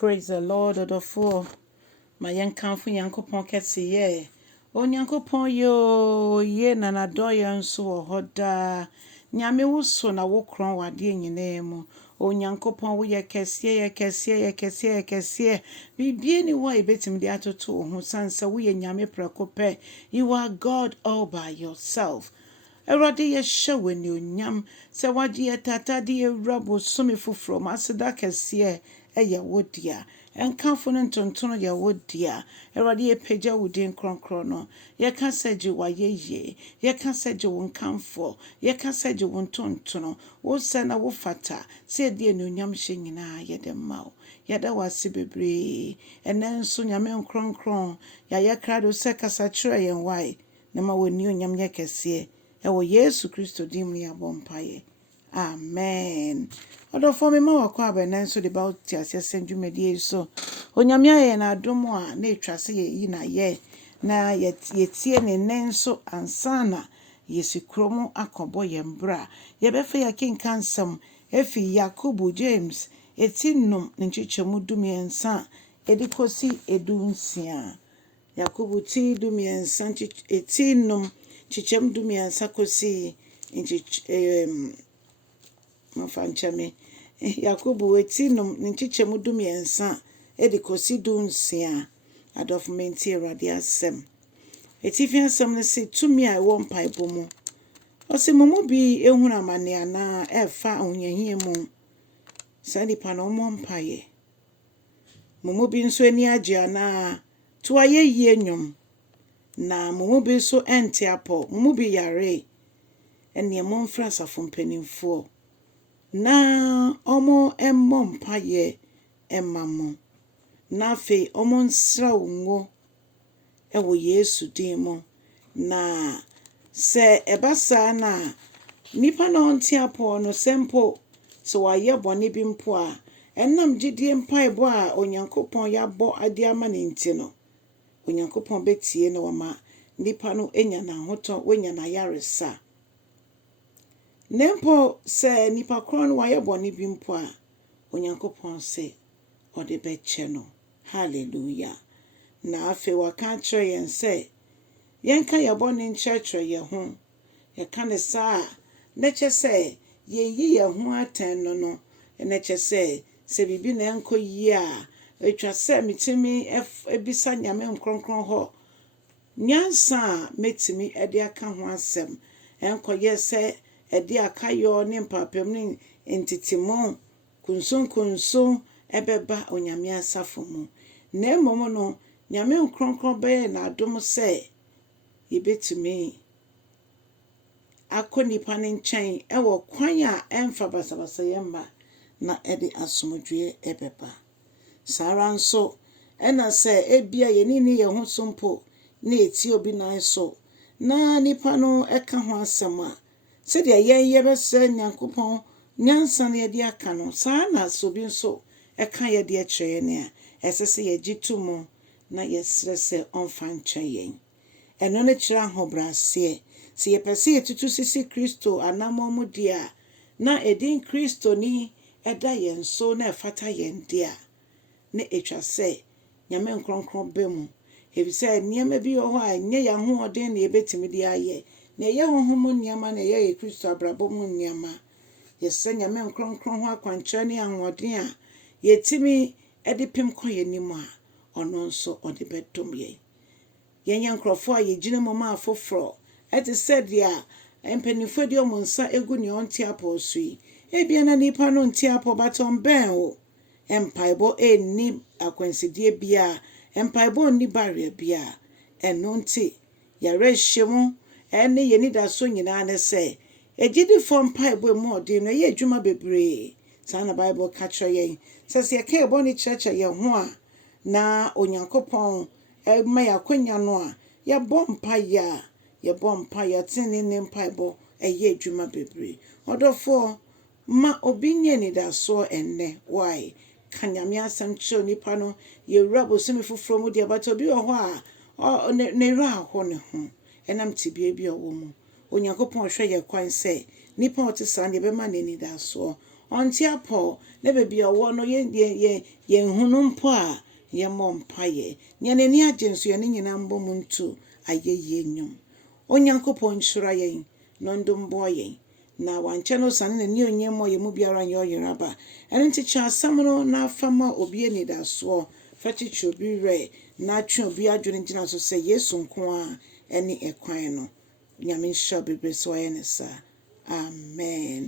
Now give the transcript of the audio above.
Praise the Lord of the four. My young comfort Yankopon kesi ye. O Yankopon yo ye na na doya nso hoda. Nyame wuso na wo kron wade nyine mu. O Yankopon wo ye kese. Bibie ni wo ebetim de atoto wo ho sansa wo ye nyame prekope. You are God all by yourself. Erade ye hyewe ni onyam se wagye tata de rabo somi foforo maseda kese eye wodia enkanfo no ntontono ye wodia erade ye pagya wudin kronkron no ye ka saje wayeye ye ka saje wonkanfo ye ka saje wontontono wo se na wo fata se de no nyam hye nyina ye de mawo ye da wase bebre enenso nyame kronkron ya ye krado se kasa kire yen wai na ma woni onyam ye kese ewo Yesu Kristo dim ya bompaye. Amen. Odo for me ma wakọ abena nso de ba ti asese dwumadi so. Onyame aye na adomo a na etwase ye yi na ye na ye tie ne nenso ansana yesikromo akobo ye mbra. Ye befa ya kinkansam efi Yakubu James etinum nchichemu dumiensa edikosi edunsia. Yakubu ti dumiensa etinum chichem dumiensa kosi mafanchame Yakubu etinum nchichemu dumiensa edikosi dunsia adofmenti erade asem etifi asem ne se tumi a wo mpaebɔ mu ose mumu bi ehunu amane ana efa ahonyahie mu sani pa na omo mpaye mumu bi nso ani agye ana to aye yie nwom na mumu bi so ente apo mumu bi yare ene mo mfra asafo mpanimfo na omo emmo mpaye emamo na fe omo nsra unwo ewo Yesu dimo na se ebasa na nipa na onti apo no sempo so waye bone bi mpo a enam gidie mpaebɔ a Onyankopɔn yabɔ ade ama ne nti no Onyankopɔn betie no wama nipa no enya na hoto wenya na yaresa nempo se nipa kron no waye bone bi mpo a Onyankopɔn se ode beche no. Hallelujah. Na afe waka kire yen se yenka ye bone nkyerɛkyerɛ ye ho ye ka ne saa na che se ye yi ye ho aten no na che se bibi na enko yi a etwa se mitimi ebisa nyame nkronkron ho nyansa metimi ede aka ho asem enko ye se ede aka yo ne mpapem ne entitimo kunsun ebeba onyame asafo mu na emomo no nyame nkronkron be na adom se yebetumi akonipa ne nkyɛn ewo kwan a emfa basabasa yemma na ede asomdwe ebeba sara nso ena se ebia yenini ye ho sompo na eti obi na so na nipa no eka ho asɛm a se de ye bese Nyankopɔn nyansa na yedi aka no saa na so bi nso eka ye de kyerɛ ne a esese ye gitumo na yesre se onfa nkyɛn eno ne kyerɛ ahobrɛase se ye pese yetutu sisi Kristo anamo mu dia na edin Kristo ni eda yen so na efata yen dia na etwa se nyame nkronkron bemu ebise niam bi ho a nye ya ho oden na ebetimi di aye na ye honhom niam na ye Kristo abrabom niam yese nyame nkronkron ho akwankyerɛ ne ahoden a yetimi edipim koye nimu a ono nso ode bedom ye yenya nkrofo a yegina mama afoforo eti said ya empanifo di omonsa egu ne onti aposui ebia na nipa no nti apo baton ben o mpaebɔ enni akwansidie bia mpaebɔ nni barrier bia eno nti yare hyemu ene yeni da so nyina ne se ejidi fo mpaebɔ mu ode no ye adwuma bebre sana Bible catch yen says ye ka ebo ni kyerɛkyerɛ ye ho a na Onyankopɔn ma yakonya no a ye bɔ mpaeɛ tene ne mpaebɔ eye adwuma bebre odofo ma obi nye ni da so enne why kanyame asem kyerɛ nipa no ye wura bosumi foforo mu de abato bi ho a ne ra ho ne ho enam tibie bi owo mu Onyankopɔn hwɛ ye kwan se nipa otisa ne be ma ne ni da so onti apo na bebi owo no ye hunu mpo a ye mo mpaye nya nani agenso ye nyina mbom ntu ayeye nyum onyankopon nhyira yen no ndombo yen na wanche no sane na ni onyemo ye mu biara ye oyeraba ene nticha asam no na afama obi ani da so fachichi obi re na twe obi adwene gina so se Yesu nko a ene ekwan no nyame nhyira bebre so ye ne sa amen.